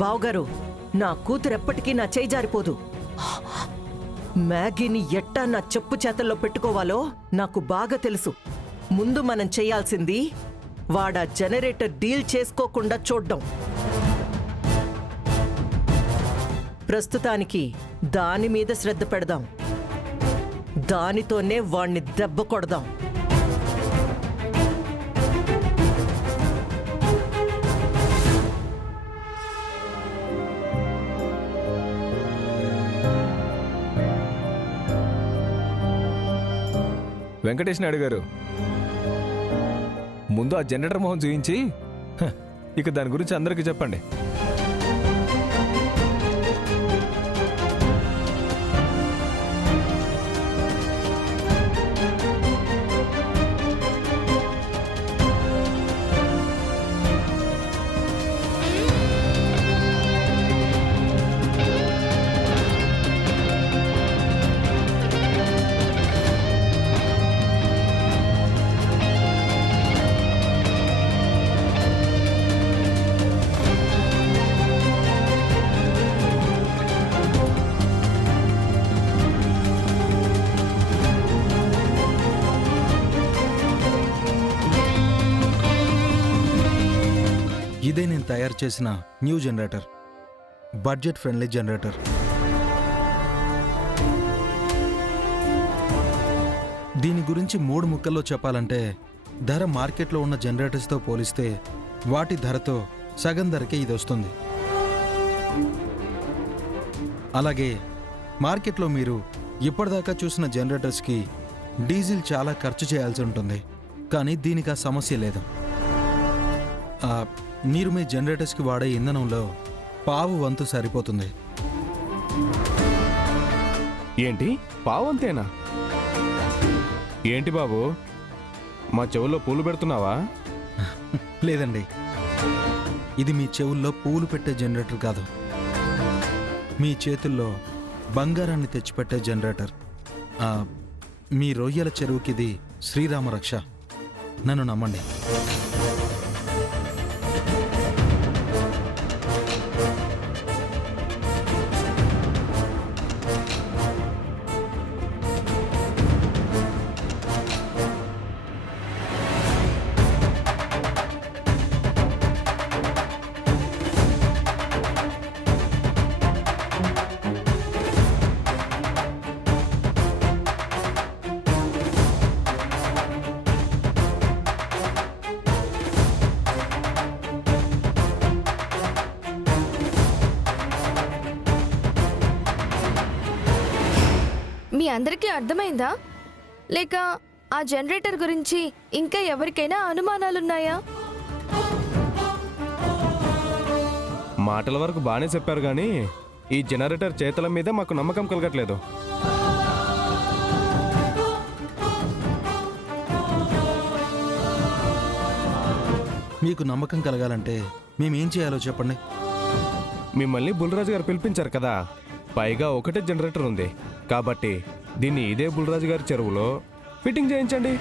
బావగారు, నా కూతురెప్పటికీ నా చేయి జారిపోదు. మ్యాగీని ఎట్టా నా చెప్పు చేతల్లో పెట్టుకోవాలో నాకు బాగా తెలుసు. ముందు మనం చేయాల్సింది వాడా జనరేటర్ డీల్ చేసుకోకుండా చూడ్డం. ప్రస్తుతానికి దాని మీద శ్రద్ధ పెడదాం. దానితోనే వాణ్ణి దెబ్బ కొడదాం. వెంకటేష్ నాయుడు గారు, ముందు ఆ జనరేటర్ మొహం చూయించి ఇక దాని గురించి అందరికీ చెప్పండి. ఇదే నేను తయారు చేసిన new generator, budget friendly generator. దీని గురించి 3 ముక్కల్లో చెప్పాలంటే ధర మార్కెట్లో ఉన్న జనరేటర్స్తో పోలిస్తే వాటి ధరతో సగం ధరకే ఇది వస్తుంది. అలాగే మార్కెట్లో మీరు ఇప్పటిదాకా చూసిన జనరేటర్స్కి డీజిల్ చాలా ఖర్చు చేయాల్సి ఉంటుంది. కానీ దీనికి ఆ సమస్య లేదు. మీరు మీ జనరేటర్స్కి వాడే ఇంధనంలో 1/4 సరిపోతుంది. ఏంటి, పావంతేనా? ఏంటి బాబు, మా చెవుల్లో పూలు పెడుతున్నావా? లేదండి, ఇది మీ చెవుల్లో పూలు పెట్టే జనరేటర్ కాదు, మీ చేతుల్లో బంగారాన్ని తెచ్చిపెట్టే జనరేటర్. మీ రొయ్యల చెరువుకిది శ్రీరామ రక్ష. నన్ను నమ్మండి. మీ అందరికీ అర్థమైందా? లేక ఆ జనరేటర్ గురించి ఇంకా ఎవరికైనా అనుమానాలున్నాయా? మాటల వరకు బాగానే చెప్పారు, కానీ ఈ జనరేటర్ చేతల మీద మాకు నమ్మకం కలగట్లేదు. మీకు నమ్మకం కలగాలంటే మేమేం చేయాలో చెప్పండి. మిమ్మల్ని బుల్రాజు గారు పిలిపించారు కదా, పైగా ఒకటే జనరేటర్ ఉంది కాబట్టి దీన్ని ఇదే బుల్రాజు గారి చెరువులో ఫిట్టింగ్ చేయించండి.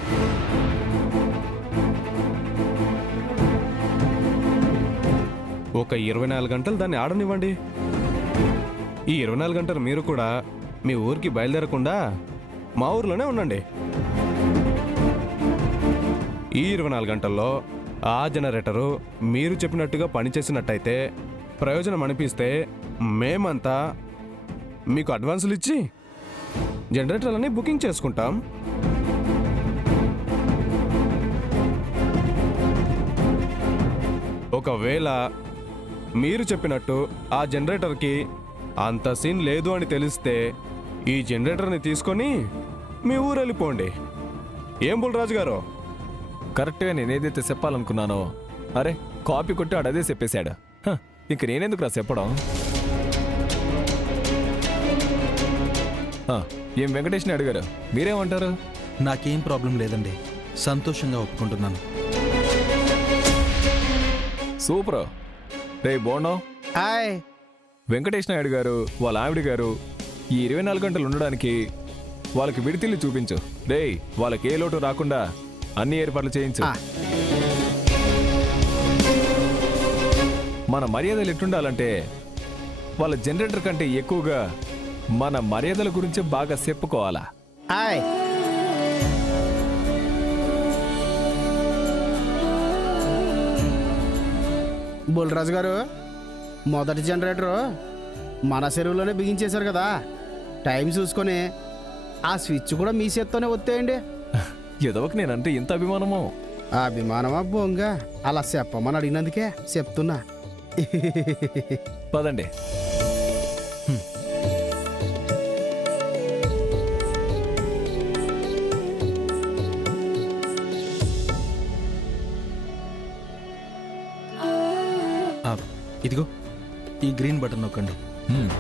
ఒక 24 గంటలు దాన్ని ఆడనివ్వండి. ఈ 24 గంటలు మీరు కూడా మీ ఊరికి బయలుదేరకుండా మా ఊర్లోనే ఉండండి. ఈ 24 గంటల్లో ఆ జనరేటరు మీరు చెప్పినట్టుగా పనిచేసినట్టయితే, ప్రయోజనం అనిపిస్తే మేమంతా మీకు అడ్వాన్సులు ఇచ్చి జనరేటర్లని బుకింగ్ చేసుకుంటాం. ఒకవేళ మీరు చెప్పినట్టు ఆ జనరేటర్కి అంత సీన్ లేదు అని తెలిస్తే ఈ జనరేటర్ని తీసుకొని మీ ఊరు వెళ్ళిపోండి. ఏం బుల్రాజు గారు? కరెక్ట్గా నేనేదైతే చెప్పాలనుకున్నానో అరే కాపీ కొట్టి ఆడదే చెప్పేశాడు. ఇంక నేనెందుకు రా చెప్పడం? ఏం వెంకటేష్ని అడిగారు, మీరేమంటారు? నాకేం ప్రాబ్లం లేదండి, సంతోషంగా ఒప్పుకుంటున్నాను. సూపర్. రే బోండం, హాయ్. వెంకటేష్ నాయుడు గారు వాళ్ళ ఆవిడ గారు ఈ 24 గంటలు ఉండడానికి వాళ్ళకి విడితిల్లు చూపించు. రే వాళ్ళకి ఏ లోటు రాకుండా అన్ని ఏర్పాట్లు చేయించు. మన మర్యాదలు ఎట్టుండాలంటే వాళ్ళ జనరేటర్ కంటే ఎక్కువగా మన మర్యాదల గురించి బాగా చెప్పుకోవాలా. ఆయ్ బుల్రాజు గారు, మొదటి జనరేటరు మన చెరువులోనే బిగించేశారు కదా, టైం చూసుకొని ఆ స్విచ్ కూడా మీ చేత్తోనే ఒత్తేయండి. ఎదవకి నేనంటే ఇంత అభిమానమో. ఆ అభిమానమా బొంగ, అలా చెప్పమని అడిగినందుకే చెప్తున్నా. పదండి. ఇదిగో ఈ గ్రీన్ బటన్ నొక్కండి. హ్మ్.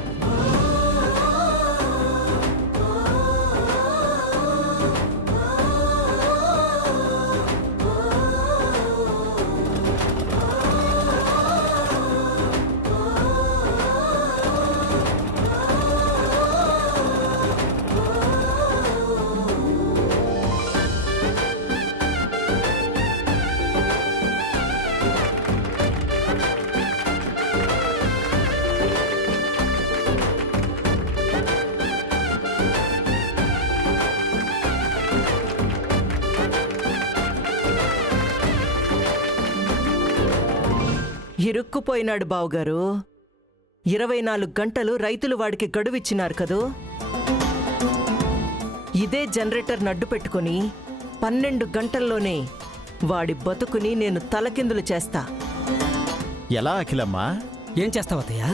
ఇరుక్కుపోయినాడు బావుగారు. 24 గంటలు రైతులు వాడికి గడువిచ్చినారు కదూ. ఇదే జనరేటర్ నడ్డు పెట్టుకుని 12 గంటల్లోనే వాడి బతుకుని నేను తలకిందులు చేస్తా. ఎలా అఖిలమ్మా? ఏం చేస్తావతయ్యా?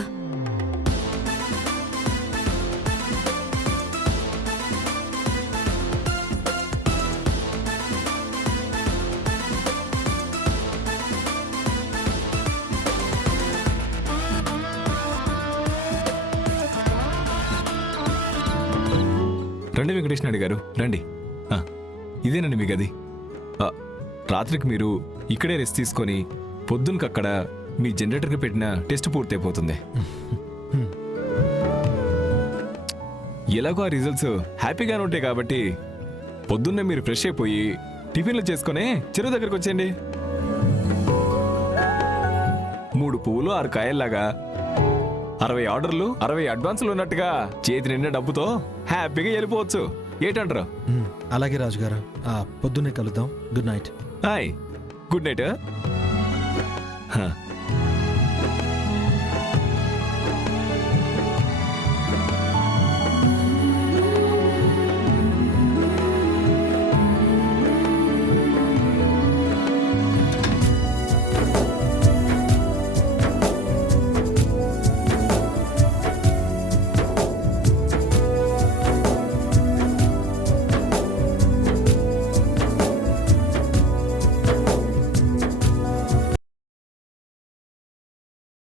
రండి వెంకటేష్ నాయుడు గారు, రండి. ఇదేనండి మీ గది. రాత్రికి మీరు ఇక్కడే రెస్ట్ తీసుకొని పొద్దునకక్కడ మీ జనరేటర్కి పెట్టిన టెస్ట్ పూర్తయిపోతుంది. ఎలాగో ఆ రిజల్ట్స్ హ్యాపీగానే ఉంటాయి కాబట్టి పొద్దున్నే మీరు ఫ్రెష్ అయిపోయి టిఫిన్లు చేసుకునే చెరువు దగ్గరకు వచ్చేయండి. 3 పువ్వులు 6 కాయల్లాగా 60 ఆర్డర్లు 60 అడ్వాన్సులు ఉన్నట్టుగా చేతి నిండా డబ్బుతో హ్యాపీగా వెళ్ళిపోవచ్చు. ఏంటంటారు? అలాగే రాజుగారు, పొద్దున్నే కలుద్దాం. Good night. Hi, good night.